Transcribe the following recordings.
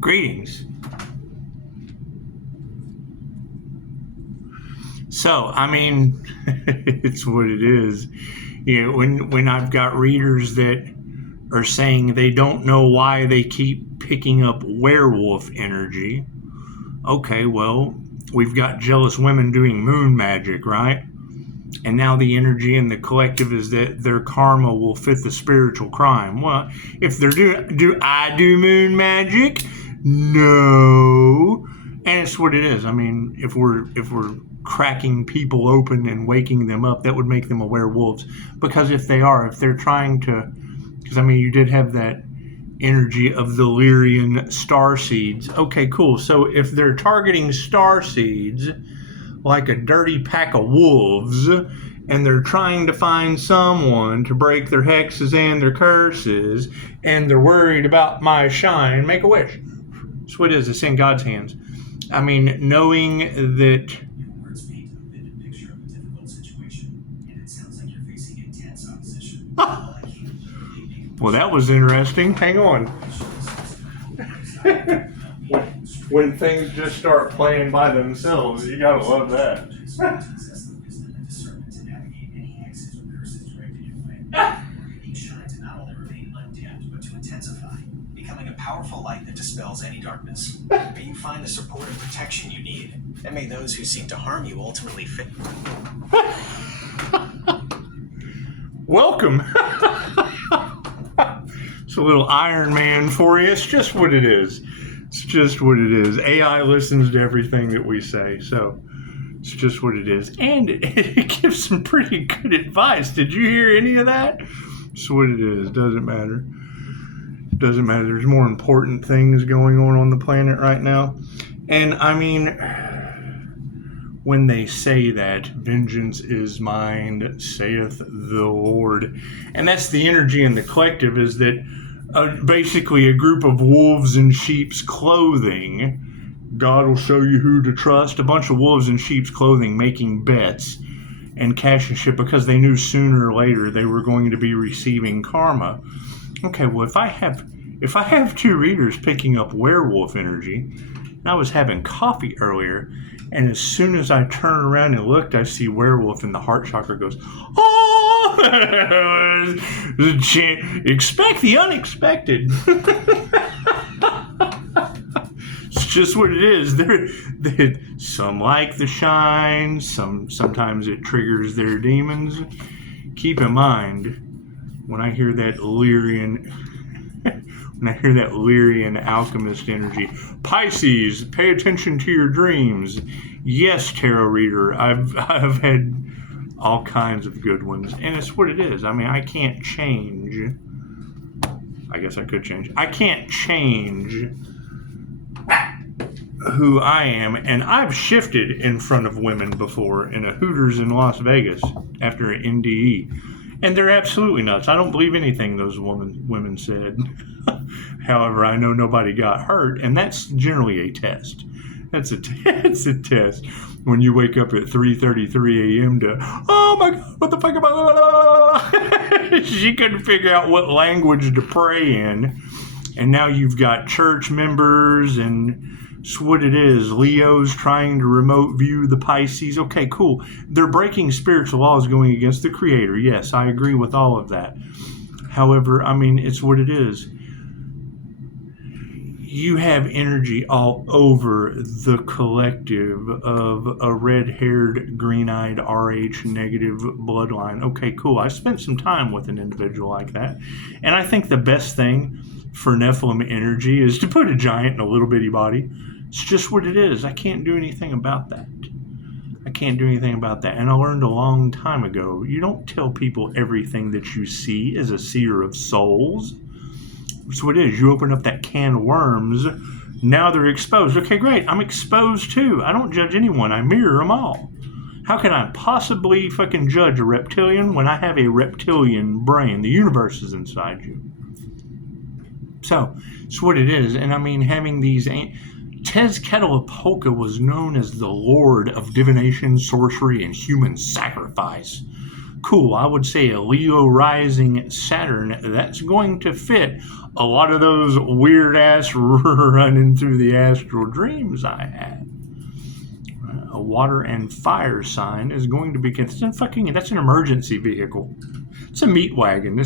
Greetings. So, I mean, it's what it is. You know, when I've got readers that are saying they don't know why they keep picking up werewolf energy, okay, well, we've got jealous women doing moon magic, right? And now the energy in the collective is that their karma will fit the spiritual crime. Well, if they're do I do moon magic? No. And it's what it is. I mean, if we're cracking people open and waking them up, that would make them werewolves. Because if they're trying to, because I mean, you did have that energy of the Lyrian star seeds. Okay, cool. So if they're targeting star seeds like a dirty pack of wolves, and they're trying to find someone to break their hexes and their curses, and they're worried about my shine, make a wish. That's what it is. It's in God's hands. I mean, knowing that. Words paint a vivid picture of a difficult situation, and it sounds like you're facing intense opposition. Well, that was interesting. Hang on. When things just start playing by themselves, you gotta love that. Becoming a powerful light that dispels any darkness. May you find the support and protection you need, and may those who seek to harm you ultimately fit. Welcome. It's a little Iron Man for you. It's just what it is. It's just what it is. AI listens to everything that we say, so it's just what it is. And it gives some pretty good advice. Did you hear any of that? It's what it is. Doesn't matter. Doesn't matter. There's more important things going on the planet right now. And I mean, when they say that, vengeance is mine, saith the Lord. And that's the energy in the collective, is that basically a group of wolves in sheep's clothing. God will show you who to trust. A bunch of wolves in sheep's clothing making bets and cashing shit because they knew sooner or later they were going to be receiving karma. Okay, well, if I have two readers picking up werewolf energy, and I was having coffee earlier, and as soon as I turned around and looked, I see werewolf, and the heart chakra goes, oh! Expect the unexpected. It's just what it is. Some like the shine. Sometimes it triggers their demons. Keep in mind, when I hear that Lyrian alchemist energy, Pisces, pay attention to your dreams. Yes, tarot reader, I've had all kinds of good ones, and it's what it is. I mean, I can't change. I guess I could change. I can't change who I am, and I've shifted in front of women before in a Hooters in Las Vegas after an NDE. And they're absolutely nuts. I don't believe anything those women said. However, I know nobody got hurt, and that's generally a test. It's a test. When you wake up at 3:33 a.m. to, oh my God, what the fuck am I? She couldn't figure out what language to pray in. And now you've got church members, and it's what it is. Leo's trying to remote view the Pisces. Okay, cool. They're breaking spiritual laws, going against the Creator. Yes, I agree with all of that. However, I mean, it's what it is. You have energy all over the collective of a red-haired, green-eyed, RH negative bloodline. Okay, cool. I spent some time with an individual like that. And I think the best thing for Nephilim energy is to put a giant in a little bitty body. It's just what it is. I can't do anything about that. And I learned a long time ago, you don't tell people everything that you see as a seer of souls. That's what it is. You open up that can of worms. Now they're exposed. Okay, great. I'm exposed too. I don't judge anyone. I mirror them all. How can I possibly fucking judge a reptilian when I have a reptilian brain? The universe is inside you. So, it's what it is. And I mean, having these... Tezcatlipoca was known as the Lord of Divination, Sorcery, and Human Sacrifice. Cool, I would say a Leo rising Saturn, that's going to fit a lot of those weird ass running through the astral dreams I had. A water and fire sign is going to be that's an emergency vehicle. It's a meat wagon.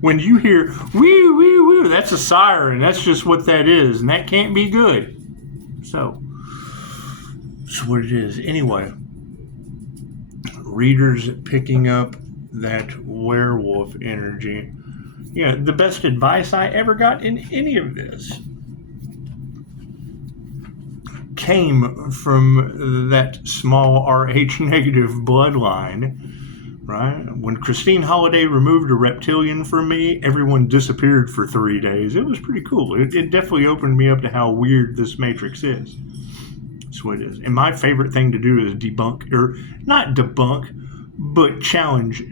When you hear wee wee wee, that's a siren. That's just what that is, and that can't be good. So that's what it is. Anyway, readers picking up that werewolf energy. Yeah, the best advice I ever got in any of this came from that small Rh negative bloodline, right? When Christine Holliday removed a reptilian from me, everyone disappeared for 3 days. It was pretty cool. It definitely opened me up to how weird this matrix is. That's what it is. And my favorite thing to do is debunk, or not debunk, but challenge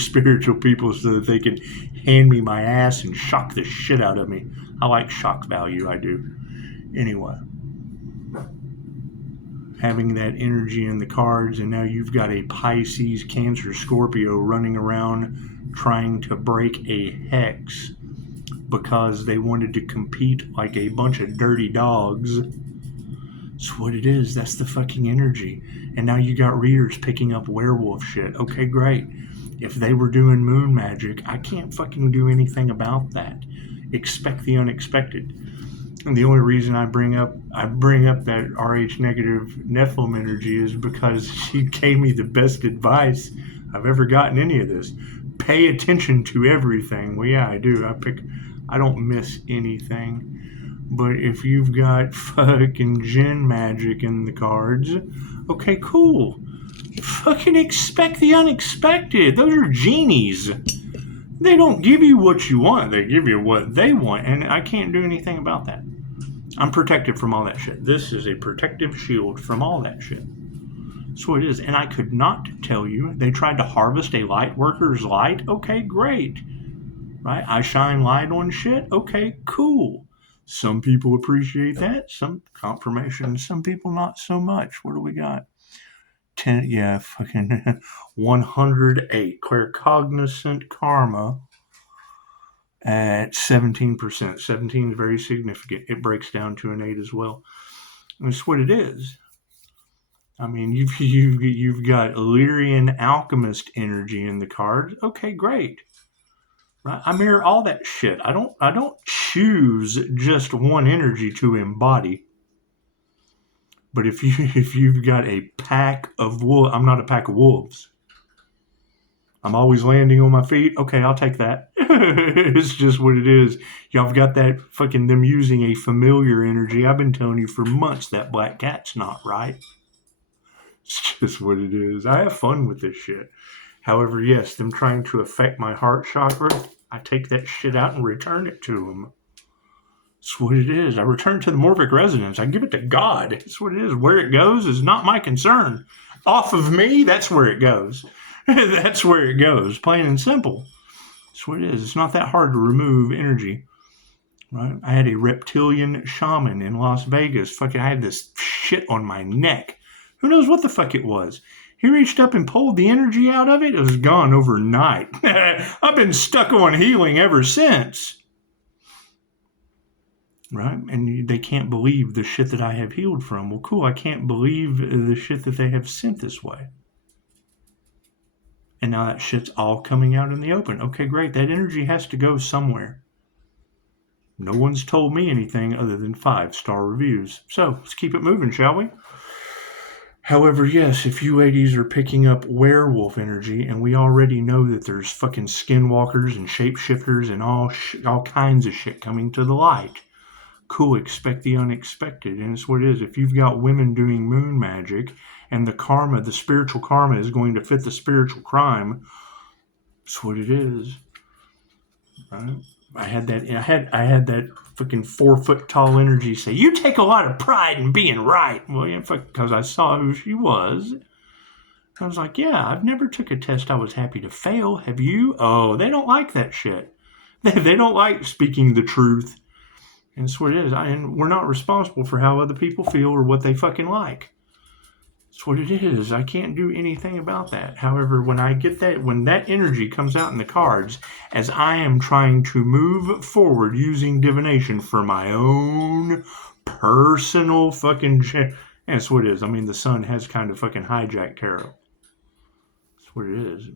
spiritual people so that they can hand me my ass and shock the shit out of me. I like shock value, I do. Anyway, having that energy in the cards, and now you've got a Pisces, Cancer, Scorpio running around trying to break a hex because they wanted to compete like a bunch of dirty dogs. That's what it is. That's the fucking energy. And now you got readers picking up werewolf shit. Okay, great. If they were doing moon magic, I can't fucking do anything about that. Expect the unexpected. And the only reason I bring up that Rh negative Nephilim energy is because she gave me the best advice I've ever gotten any of this. Pay attention to everything. Well, yeah, I do. I don't miss anything. But if you've got fucking Jinn magic in the cards, okay, cool. Fucking expect the unexpected. Those are genies. They don't give you what you want. They give you what they want. And I can't do anything about that. I'm protected from all that shit. This is a protective shield from all that shit. That's what it is. And I could not tell you. They tried to harvest a light worker's light. Okay, great. Right? I shine light on shit. Okay, cool. Some people appreciate that. Some confirmation. Some people not so much. What do we got? 10, yeah, fucking 108. Claircognizant karma at 17%. 17 is very significant. It breaks down to an 8 as well. That's what it is. I mean, you've got Illyrian alchemist energy in the cards. Okay, great. Right? I mirror all that shit. I don't choose just one energy to embody. But if you've got a pack of wolves, I'm not a pack of wolves. I'm always landing on my feet. Okay, I'll take that. It's just what it is. Y'all got that fucking them using a familiar energy. I've been telling you for months that black cat's not right. It's just what it is. I have fun with this shit. However, yes, them trying to affect my heart chakra, I take that shit out and return it to them. That's what it is. I return it to the morphic resonance. I give it to God. That's what it is. Where it goes is not my concern. Off of me, that's where it goes. That's where it goes. Plain and simple. That's what it is. It's not that hard to remove energy. Right? I had a reptilian shaman in Las Vegas. Fucking, I had this shit on my neck. Who knows what the fuck it was? He reached up and pulled the energy out of it. It was gone overnight. I've been stuck on healing ever since. Right? And they can't believe the shit that I have healed from. Well, cool. I can't believe the shit that they have sent this way. And now that shit's all coming out in the open. Okay, great. That energy has to go somewhere. No one's told me anything other than 5-star reviews. So let's keep it moving, shall we? However, yes, if you ladies are picking up werewolf energy, and we already know that there's fucking skinwalkers and shapeshifters and all kinds of shit coming to the light. Cool, expect the unexpected. And it's what it is. If you've got women doing moon magic and the karma, the spiritual karma is going to fit the spiritual crime, that's what it is. Right? I had that fucking 4-foot tall energy say, you take a lot of pride in being right. Well, yeah, because I saw who she was. I was like, yeah, I've never took a test I was happy to fail. Have you? Oh, they don't like that shit. They don't like speaking the truth. And that's what it is. And we're not responsible for how other people feel or what they fucking like. That's what it is. I can't do anything about that. However, when I get that, when that energy comes out in the cards, as I am trying to move forward using divination for my own personal fucking shit, that's what it is. I mean, the sun has kind of fucking hijacked tarot. That's what it is.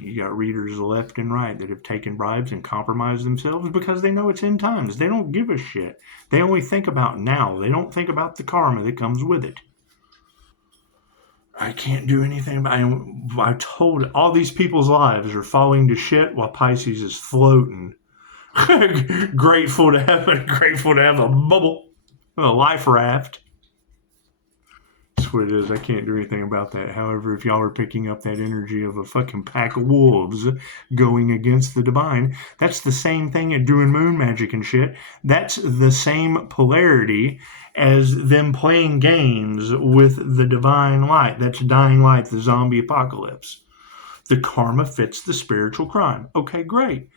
You got readers left and right that have taken bribes and compromised themselves because they know it's end times. They don't give a shit. They only think about now. They don't think about the karma that comes with it. I can't do anything about it. I told all these people's lives are falling to shit while Pisces is floating. grateful to have a bubble, a life raft. That's what it is. I can't do anything about that. However, if y'all are picking up that energy of a fucking pack of wolves going against the divine, that's the same thing at doing moon magic and shit. That's the same polarity as them playing games with the divine light. That's dying light, the zombie apocalypse. The karma fits the spiritual crime. Okay, great.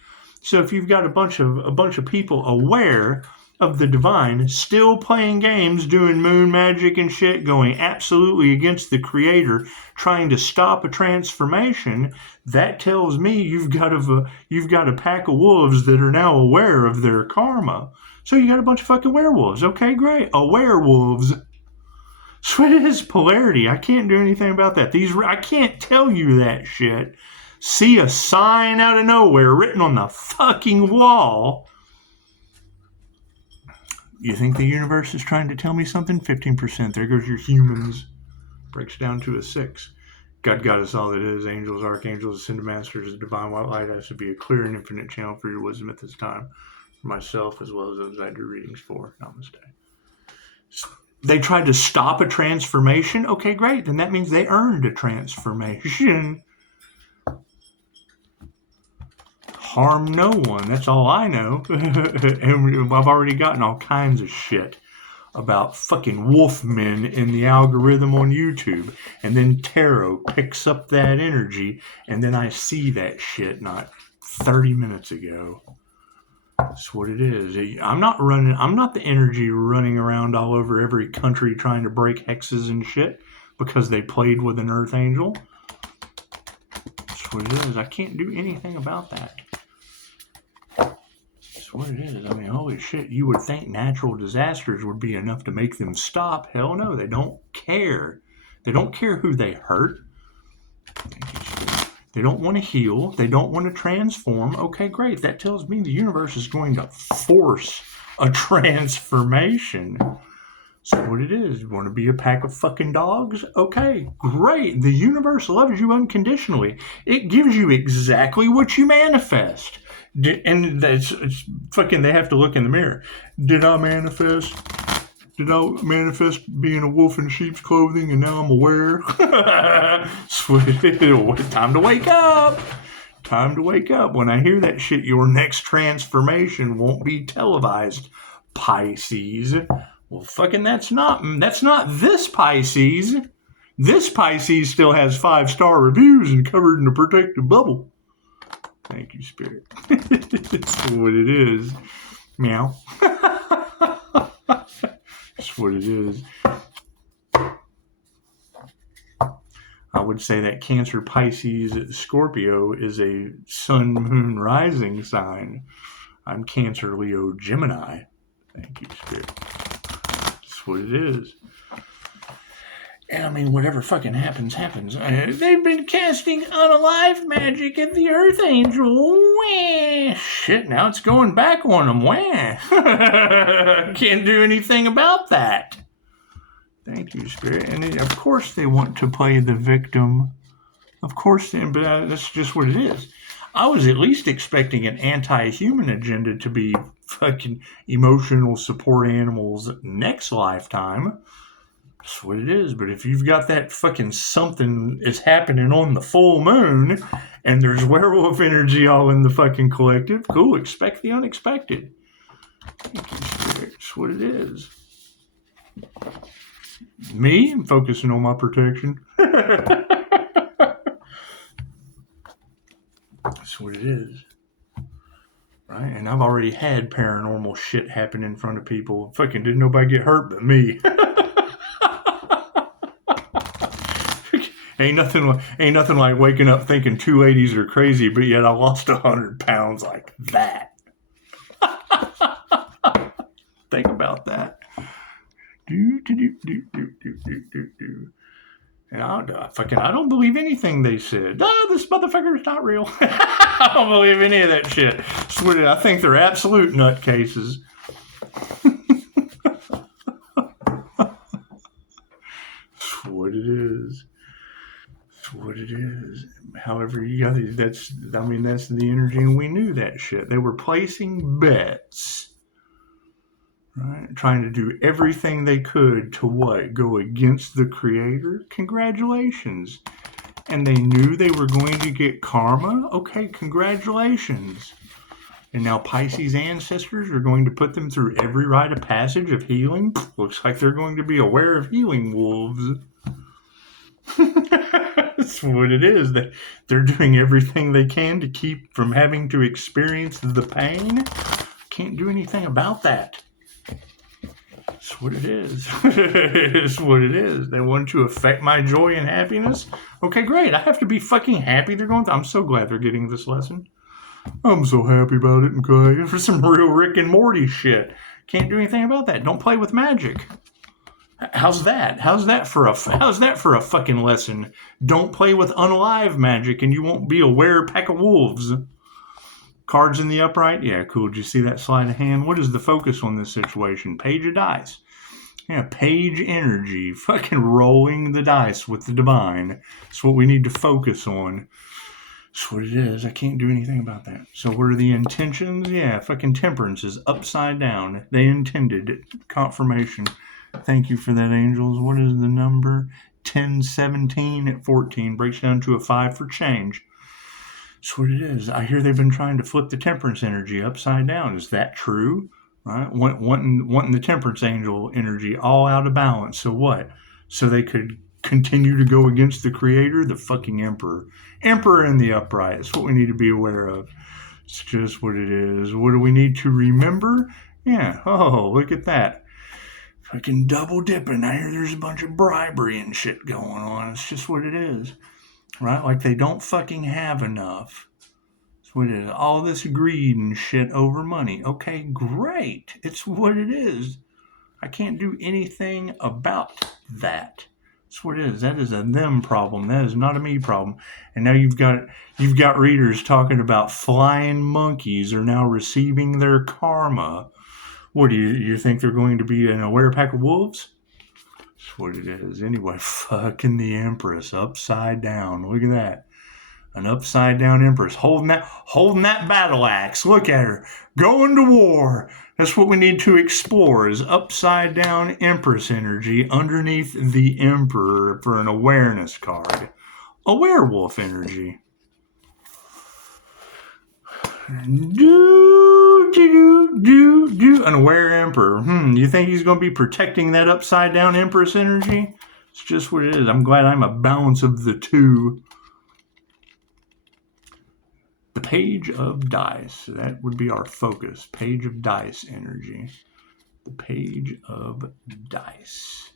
So if you've got a bunch of people aware of the divine still playing games, doing moon magic and shit, going absolutely against the creator, trying to stop a transformation, that tells me you've got a pack of wolves that are now aware of their karma. So you got a bunch of fucking werewolves. Okay, great. A werewolves. So it is polarity. I can't do anything about that. I can't tell you that shit. See a sign out of nowhere written on the fucking wall. You think the universe is trying to tell me something? 15%. There goes your humans. Breaks down to a 6. God got us all that is. Angels, archangels, ascended masters, the divine white light has to be a clear and infinite channel for your wisdom at this time. For myself as well as those I do readings for. Namaste. They tried to stop a transformation? Okay, great. Then that means they earned a transformation. Harm no one. That's all I know. And I've already gotten all kinds of shit about fucking wolfmen in the algorithm on YouTube. And then tarot picks up that energy, and then I see that shit not 30 minutes ago. That's what it is. I'm not the energy running around all over every country trying to break hexes and shit because they played with an earth angel. That's what it is. I can't do anything about that. That's what it is. I mean, holy shit, you would think natural disasters would be enough to make them stop. Hell no, they don't care. They don't care who they hurt. They don't want to heal. They don't want to transform. Okay, great. That tells me the universe is going to force a transformation. That's what it is. You want to be a pack of fucking dogs? Okay, great. The universe loves you unconditionally. It gives you exactly what you manifest. And it's fucking, they have to look in the mirror. Did I manifest being a wolf in sheep's clothing and now I'm aware? Time to wake up. Time to wake up. When I hear that shit, your next transformation won't be televised, Pisces. Well, fucking that's not this Pisces. This Pisces still has 5-star reviews and covered in a protective bubble. Thank you, Spirit. That's what it is. Meow. That's what it is. I would say that Cancer, Pisces, Scorpio is a sun, moon, rising sign. I'm Cancer, Leo, Gemini. Thank you, Spirit. That's what it is. And I mean, whatever fucking happens. They've been casting unalive magic at the Earth Angel. Wah. Shit, now it's going back on them. Wah. Can't do anything about that. Thank you, Spirit. And of course they want to play the victim. Of course, but that's just what it is. I was at least expecting an anti-human agenda to be fucking emotional support animals next lifetime. That's what it is. But if you've got that fucking something is happening on the full moon and there's werewolf energy all in the fucking collective, cool, expect the unexpected. Thank you, Spirit. That's what it is. Me, I'm focusing on my protection. That's what it is. Right? And I've already had paranormal shit happen in front of people. Fucking didn't nobody get hurt but me. Ain't nothing like waking up thinking two ladies are crazy, but yet I lost 100 pounds like that. Think about that. And I don't believe anything they said. This motherfucker is not real. I don't believe any of that shit. I think they're absolute nutcases. That's what it is. That's what it is. However, that's the energy, and we knew that shit. They were placing bets. Right? Trying to do everything they could to what? Go against the creator? Congratulations. And they knew they were going to get karma? Okay, congratulations. And now Pisces ancestors are going to put them through every rite of passage of healing? Looks like they're going to be aware of healing wolves. That's what it is. They're doing everything they can to keep from having to experience the pain. Can't do anything about that. That's what it is. It's what it is. They want to affect my joy and happiness. Okay, great. I have to be fucking happy they're going. I'm so glad they're getting this lesson. I'm so happy about it. Okay, for some real Rick and Morty shit. Can't do anything about that. Don't play with magic. How's that? How's that for a fucking lesson? Don't play with unalive magic, and you won't be a pack of wolves. Cards in the upright? Yeah, cool. Did you see that sleight of hand? What is the focus on this situation? Page of dice. Yeah, page energy. Fucking rolling the dice with the divine. That's what we need to focus on. That's what it is. I can't do anything about that. So what are the intentions? Yeah, fucking temperance is upside down. They intended it. Confirmation. Thank you for that, angels. What is the number? 10, 17 at 14. Breaks down to a 5 for change. That's what it is. I hear they've been trying to flip the temperance energy upside down. Is that true? Right? Wanting the temperance angel energy all out of balance. So what? So they could continue to go against the creator, the fucking emperor. Emperor in the upright. That's what we need to be aware of. It's just what it is. What do we need to remember? Yeah. Oh, look at that. Fucking double dipping. I hear there's a bunch of bribery and shit going on. It's just what it is. Right? Like they don't fucking have enough. That's what it is. All this greed and shit over money. Okay, great. It's what it is. I can't do anything about that. That's what it is. That is a them problem. That is not a me problem. And now you've got readers talking about flying monkeys are now receiving their karma. What do you think they're going to be an aware pack of wolves? That's what it is. Anyway, fucking the Empress upside down. Look at that. An upside down Empress holding that battle axe. Look at her. Going to war. That's what we need to explore is upside down Empress energy underneath the Emperor for an awareness card. A werewolf energy. An aware Emperor. You think he's going to be protecting that upside down Empress energy? It's just what it is. I'm glad I'm a balance of the two. The page of dice. That would be our focus. Page of dice energy. The page of dice.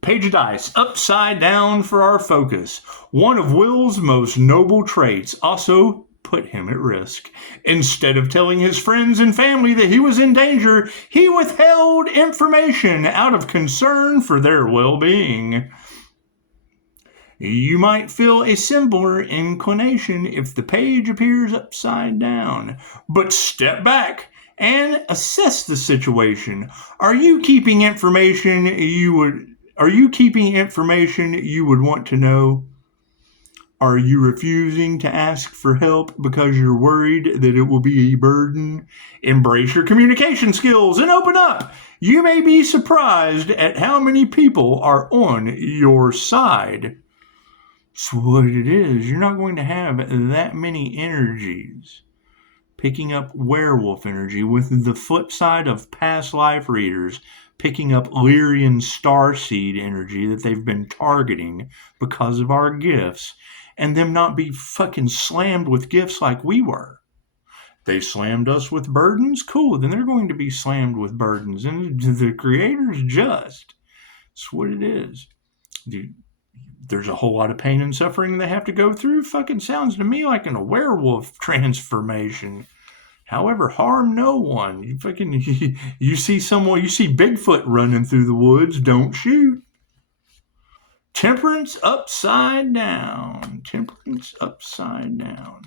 Page of dice. Upside down for our focus. One of Will's most noble traits. Also put him at risk. Instead of telling his friends and family that he was in danger, he withheld information out of concern for their well-being. You might feel a similar inclination if the page appears upside down, but step back and assess the situation. Are you keeping information you would want to know? Are you refusing to ask for help because you're worried that it will be a burden? Embrace your communication skills and open up. You may be surprised at how many people are on your side. That's what it is. You're not going to have that many energies. Picking up werewolf energy with the flip side of past life readers, picking up Lyrian starseed energy that they've been targeting because of our gifts, and them not be fucking slammed with gifts like we were. They slammed us with burdens? Cool, then they're going to be slammed with burdens. And the creator's just. That's what it is. Dude, there's a whole lot of pain and suffering they have to go through. Fucking sounds to me like a werewolf transformation. However, harm no one. You fucking you see Bigfoot running through the woods, don't shoot. Temperance upside down. Temperance upside down.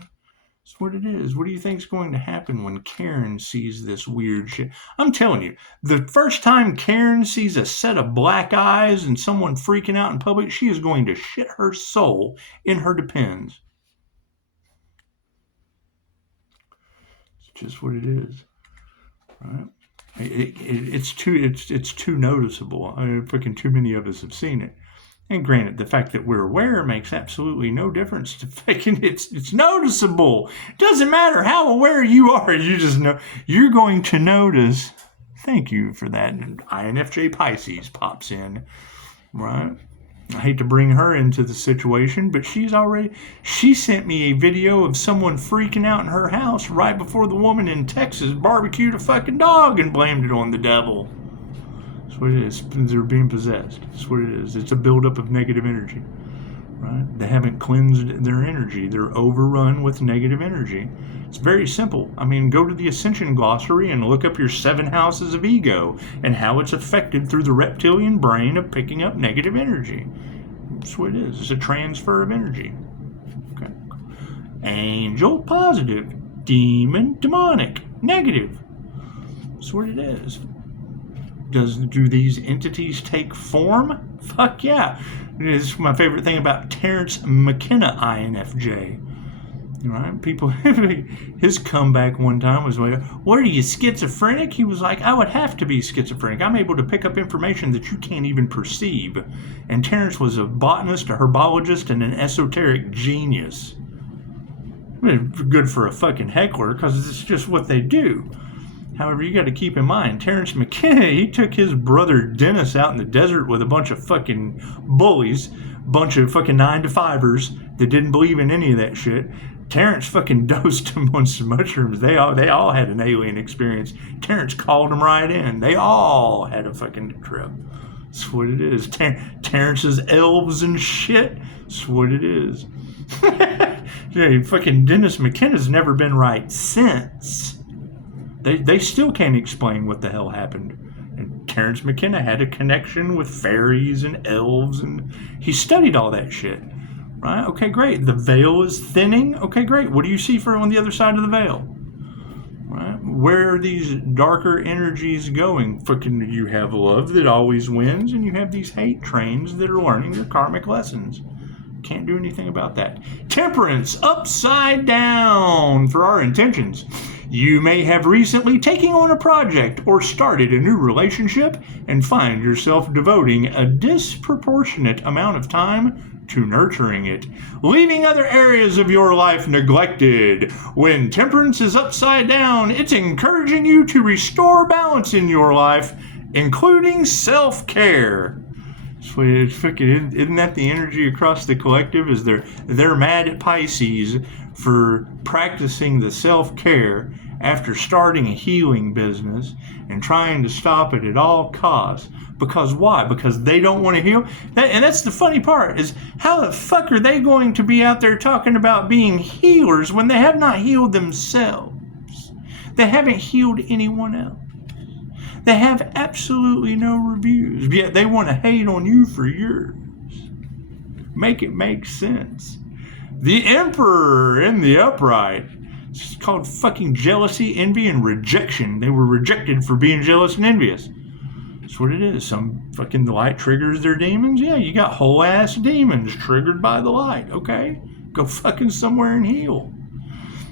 That's what it is. What do you think is going to happen when Karen sees this weird shit? I'm telling you, the first time Karen sees a set of black eyes and someone freaking out in public, she is going to shit her soul in her depends. It's just what it is, right? It's too noticeable. Freaking too many of us have seen it. And granted, the fact that we're aware makes absolutely no difference to fucking, it's noticeable. It doesn't matter how aware you are, you just know, you're going to notice. Thank you for that. And INFJ Pisces pops in, right? I hate to bring her into the situation, but she sent me a video of someone freaking out in her house right before the woman in Texas barbecued a fucking dog and blamed it on the devil. That's what it is. They're being possessed. That's what it is. It's a buildup of negative energy, right? They haven't cleansed their energy. They're overrun with negative energy. It's very simple. I mean, go to the Ascension Glossary and look up your 7 houses of ego and how it's affected through the reptilian brain of picking up negative energy. That's what it is. It's a transfer of energy. Okay. Angel, positive. Demon, demonic, negative. That's what it is. Do these entities take form? Fuck yeah. It's my favorite thing about Terrence McKenna, INFJ. Right? People, his comeback one time was, what are you, schizophrenic? He was like, I would have to be schizophrenic. I'm able to pick up information that you can't even perceive. And Terrence was a botanist, a herbologist, and an esoteric genius. Good for a fucking heckler, because it's just what they do. However, you got to keep in mind, Terrence McKenna, he took his brother Dennis out in the desert with a bunch of fucking bullies, bunch of fucking 9-to-5ers that didn't believe in any of that shit. Terrence fucking dosed them on some mushrooms. They all had an alien experience. Terrence called them right in. They all had a fucking trip. That's what it is. Terrence's elves and shit. That's what it is. Yeah, fucking Dennis McKenna's never been right since. They still can't explain what the hell happened. And Terrence McKenna had a connection with fairies and elves, and he studied all that shit. Right? Okay, great. The veil is thinning. Okay, great. What do you see on the other side of the veil? Right? Where are these darker energies going? Fucking, you have love that always wins, and you have these hate trains that are learning their karmic lessons. Can't do anything about that. Temperance upside down for our intentions. You may have recently taken on a project or started a new relationship and find yourself devoting a disproportionate amount of time to nurturing it, leaving other areas of your life neglected. When temperance is upside down, it's encouraging you to restore balance in your life, including self-care. So isn't that the energy across the collective? Is they're mad at Pisces for practicing the self-care after starting a healing business and trying to stop it at all costs. Because why? Because they don't want to heal. And that's the funny part, is how the fuck are they going to be out there talking about being healers when they have not healed themselves? They haven't healed anyone else. They have absolutely no reviews, yet they want to hate on you for yours. Make it make sense. The Emperor in the upright. It's called fucking jealousy, envy, and rejection. They were rejected for being jealous and envious. That's what it is. Some fucking light triggers their demons. Yeah, you got whole ass demons triggered by the light. Okay, go fucking somewhere and heal.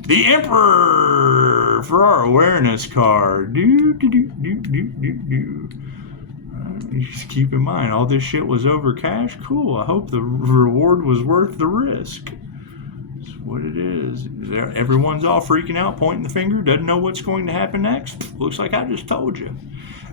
The Emperor for our awareness card. Just keep in mind, all this shit was over cash. Cool. I hope the reward was worth the risk. That's what it is. Everyone's all freaking out, pointing the finger, doesn't know what's going to happen next. Looks like I just told you.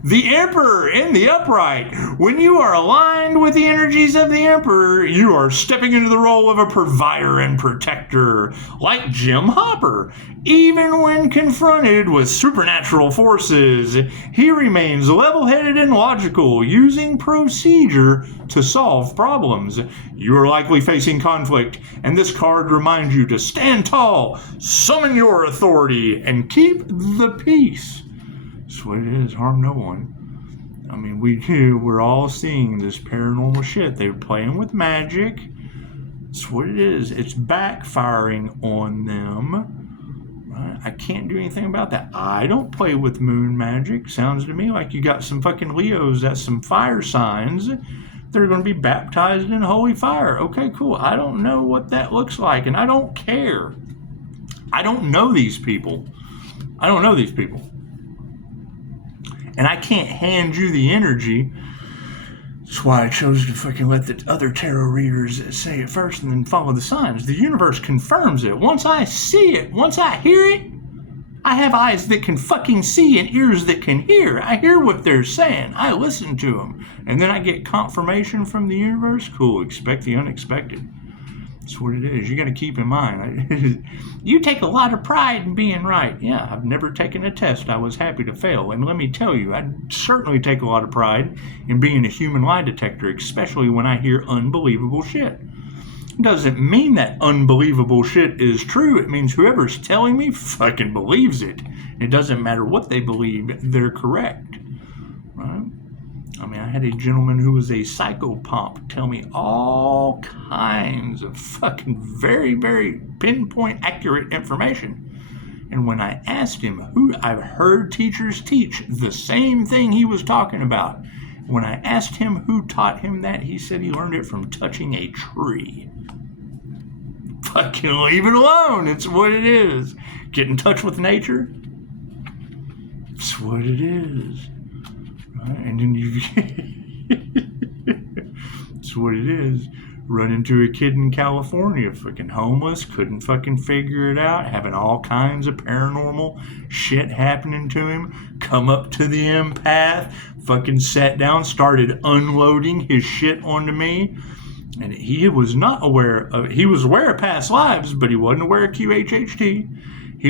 The Emperor in the upright. When you are aligned with the energies of the Emperor, you are stepping into the role of a provider and protector, like Jim Hopper. Even when confronted with supernatural forces, he remains level-headed and logical, using procedure to solve problems. You are likely facing conflict, and this card reminds you to stand tall, summon your authority, and keep the peace. That's what it is. Harm no one. I mean, we're all seeing this paranormal shit. They're playing with magic. That's what it is. It's backfiring on them. Right? I can't do anything about that. I don't play with moon magic. Sounds to me like you got some fucking Leos, that's some fire signs. They're going to be baptized in holy fire. Okay, cool. I don't know what that looks like, and I don't care. I don't know these people. And I can't hand you the energy. That's why I chose to fucking let the other tarot readers say it first and then follow the signs. The universe confirms it. Once I see it, once I hear it, I have eyes that can fucking see and ears that can hear. I hear what they're saying. I listen to them. And then I get confirmation from the universe. Cool, expect the unexpected. That's what it is. You got to keep in mind. You take a lot of pride in being right. Yeah, I've never taken a test I was happy to fail. And let me tell you, I certainly take a lot of pride in being a human lie detector, especially when I hear unbelievable shit. Doesn't mean that unbelievable shit is true. It means whoever's telling me fucking believes it. It doesn't matter what they believe, they're correct. Right? I mean, I had a gentleman who was a psychopomp tell me all kinds of fucking very, very pinpoint accurate information. And when I asked him who, I've heard teachers teach the same thing he was talking about. When I asked him who taught him that, he said he learned it from touching a tree. Fucking leave it alone. It's what it is. Get in touch with nature. It's what it is. Right? And then you... It's what it is. Run into a kid in California, fucking homeless, couldn't fucking figure it out, having all kinds of paranormal shit happening to him. Come up to the empath, fucking sat down, started unloading his shit onto me. And he was not aware of, he was aware of past lives, but he wasn't aware of QHHT.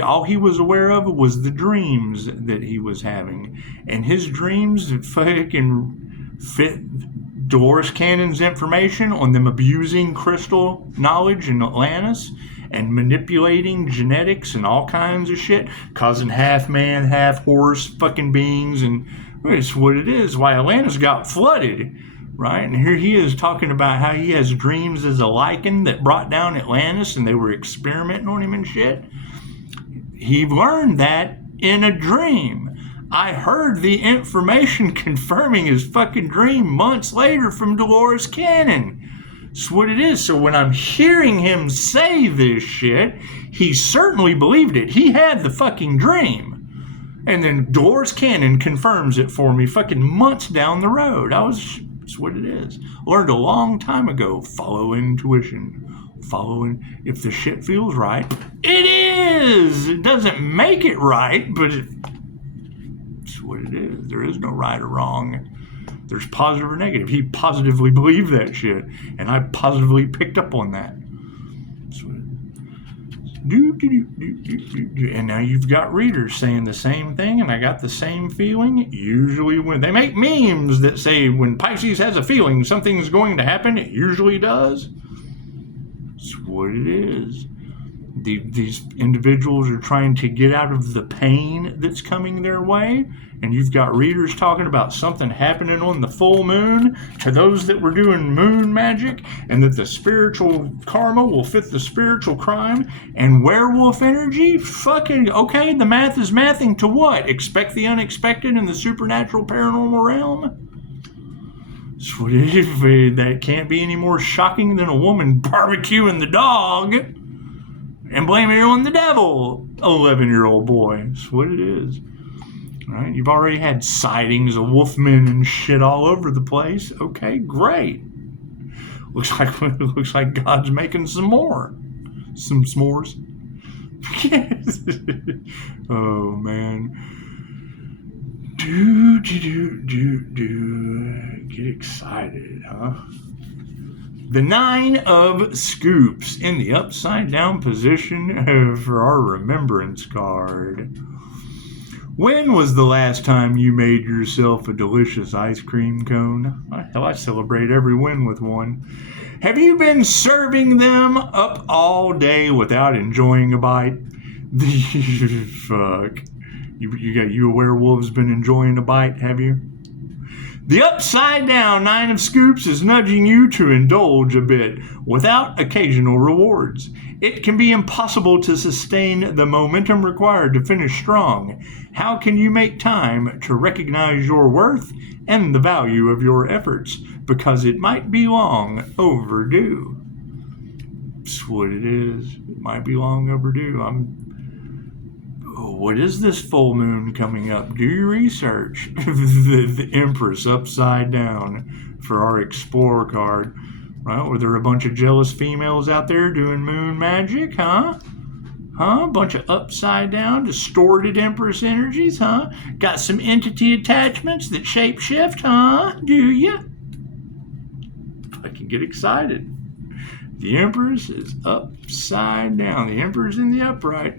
All he was aware of was the dreams that he was having. And his dreams fucking fit Dolores Cannon's information on them abusing crystal knowledge in Atlantis and manipulating genetics and all kinds of shit, causing half man, half horse fucking beings. And it's what it is, why Atlantis got flooded. Right? And here he is talking about how he has dreams as a lichen that brought down Atlantis and they were experimenting on him and shit. He learned that in a dream. I heard the information confirming his fucking dream months later from Dolores Cannon. That's what it is. So when I'm hearing him say this shit, he certainly believed it. He had the fucking dream. And then Dolores Cannon confirms it for me fucking months down the road. That's what it is. Learned a long time ago. Follow intuition. Following, if the shit feels right, it is. It doesn't make it right, but it's what it is. There is no right or wrong. There's positive or negative. He positively believed that shit, and I positively picked up on that. And now you've got readers saying the same thing, and I got the same feeling. Usually when they make memes that say when Pisces has a feeling something's going to happen, it usually does. It's what it is. These individuals are trying to get out of the pain that's coming their way, and you've got readers talking about something happening on the full moon to those that were doing moon magic, and that the spiritual karma will fit the spiritual crime, and werewolf energy? Fucking, okay, the math is mathing to what? Expect the unexpected in the supernatural paranormal realm? That's what it is. That can't be any more shocking than a woman barbecuing the dog and blaming it on the devil, 11-year-old boy. That's what it is. Right? You've already had sightings of wolfmen and shit all over the place. Okay, great. Looks like God's making some more. Some s'mores. Oh, man. Get excited, huh? The 9 of Scoops in the upside down position for our remembrance card. When was the last time you made yourself a delicious ice cream cone? Hell, I celebrate every win with one. Have you been serving them up all day without enjoying a bite? Fuck. You a werewolf's been enjoying a bite, have you? The upside down 9 of Scoops is nudging you to indulge a bit without occasional rewards. It can be impossible to sustain the momentum required to finish strong. How can you make time to recognize your worth and the value of your efforts? Because it might be long overdue. That's what it is. It might be long overdue. What is this full moon coming up? Do your research. the Empress upside down for our Explorer card. Right? Were there a bunch of jealous females out there doing moon magic, huh? A bunch of upside down, distorted Empress energies, huh? Got some entity attachments that shapeshift, huh? Do ya? I can get excited. The Empress is upside down. The Emperor's in the upright.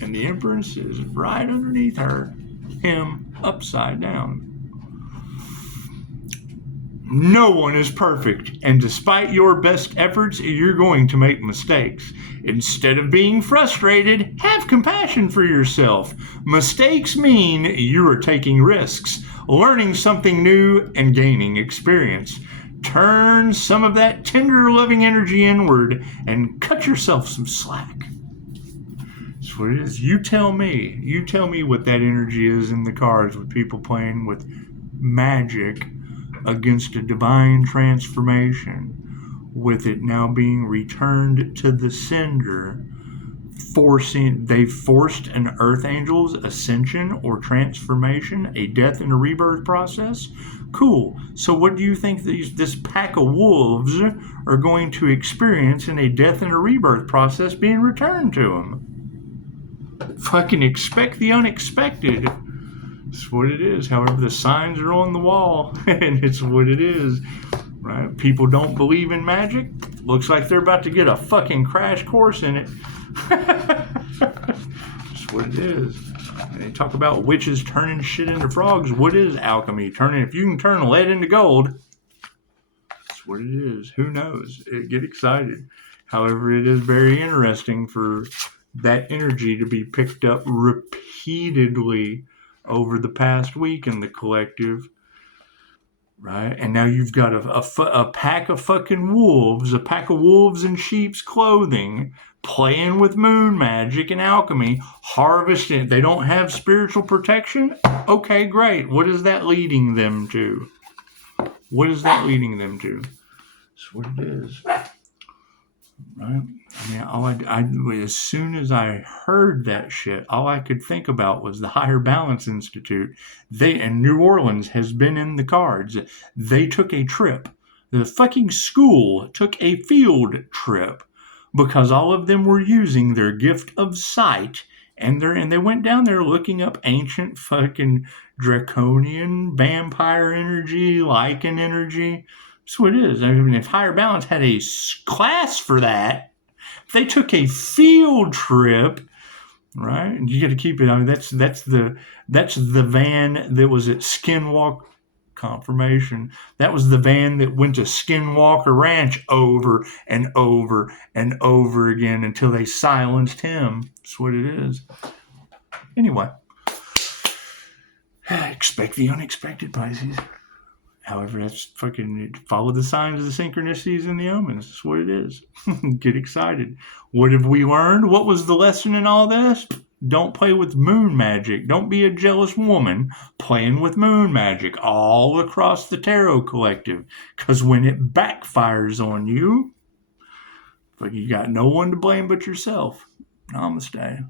And the Empress is right underneath her. Him upside down. No one is perfect, and despite your best efforts, you're going to make mistakes. Instead of being frustrated, have compassion for yourself. Mistakes mean you are taking risks, learning something new, and gaining experience. Turn some of that tender, loving energy inward and cut yourself some slack. That's what it is. You tell me what that energy is in the cards with people playing with magic against a divine transformation, with it now being returned to the sender. They've forced an Earth Angel's ascension or transformation, a death and a rebirth process. Cool. So what do you think this pack of wolves are going to experience in a death and a rebirth process being returned to them? Fucking expect the unexpected. It's what it is. However, the signs are on the wall, and it's what it is. Right? People don't believe in magic. Looks like they're about to get a fucking crash course in it. That's what it is. And they talk about witches turning shit into frogs. What is alchemy? If you can turn lead into gold, that's what it is. Who knows? Get excited. However, it is very interesting for that energy to be picked up repeatedly over the past week in the collective, right? And now you've got a pack of fucking wolves, a pack of wolves in sheep's clothing, playing with moon magic and alchemy, harvesting. They don't have spiritual protection? Okay, great. What is that leading them to? What is that leading them to? That's what it is. Right? I mean, as soon as I heard that shit, all I could think about was the Higher Balance Institute. And New Orleans has been in the cards. They took a trip. The fucking school took a field trip because all of them were using their gift of sight, and they went down there looking up ancient fucking draconian vampire energy, lichen energy. That's what it is. I mean, if Higher Balance had a class for that, if they took a field trip, right? You got to keep it. I mean, that's the van that was at Skinwalker Confirmation. That was the van that went to Skinwalker Ranch over and over and over again until they silenced him. That's what it is. Anyway, expect the unexpected, Pisces. However, that's fucking follow the signs of the synchronicities and the omens. That's what it is. Get excited. What have we learned? What was the lesson in all this? Don't play with moon magic. Don't be a jealous woman playing with moon magic all across the tarot collective. Because when it backfires on you, you got no one to blame but yourself. Namaste.